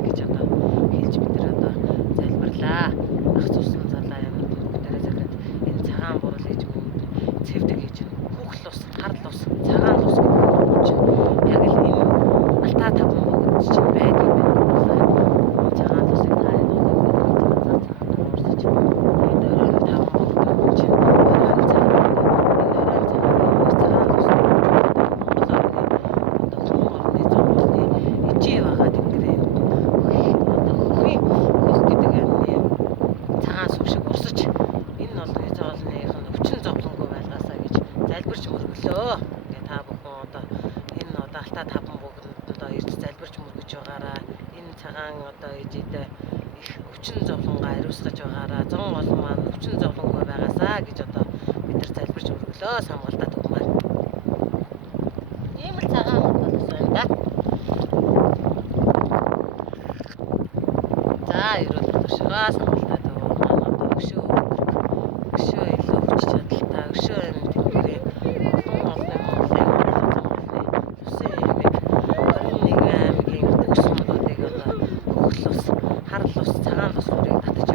гэж одоо хэлж бид нар одоо залбирлаа. Ах цусан залаа ямар бүгдээрээ захираад энэ цагаан бурал гэж цэвдэг гэж хүүхэл ус, харл ус, цагаан ус гэдэг үг чинь яг л энэ алтаа таван богд чинь байдаг юм байна. Цагаан усыг та энэ уурсаж энэ өрөөнд таван богд чинь өрөөнд цагаан энэ өрөөнд цагаан ус Монгол орны зовлонны ичээ байгаад ингэрээ одоо хөхий хөх гэдэг юм цагаан сүг шиг урсаж энэ олны зовлоных нь өвчин зовлонгүй байлгаасаа гэж залбирч мөргөлөө. Ингээ та бүхэн одоо энэ одоо алтаа таван богдод ирж залбирч мөргөж байгаараа энэ цагаан одоо ижидээ их өвчин зовлонгоо ариусгаж байгаараа зон олон маань өвчин зовлонгүй байгаасаа гэж одоо бид нар залбирч мөргөлөө самгаалтаа төгмөр. Ийм л цагаан болоос байна да. За ерөөл тушгаа самгаалтаа төгмөр маань одоо өшөө илүү хүч чадалтай өшөө юм тэнгэрээ олон усын ямиг 21 аймгийн төгс модуудыг одоо хөхл ус, харл ус, цагаан ус хүрээ татаж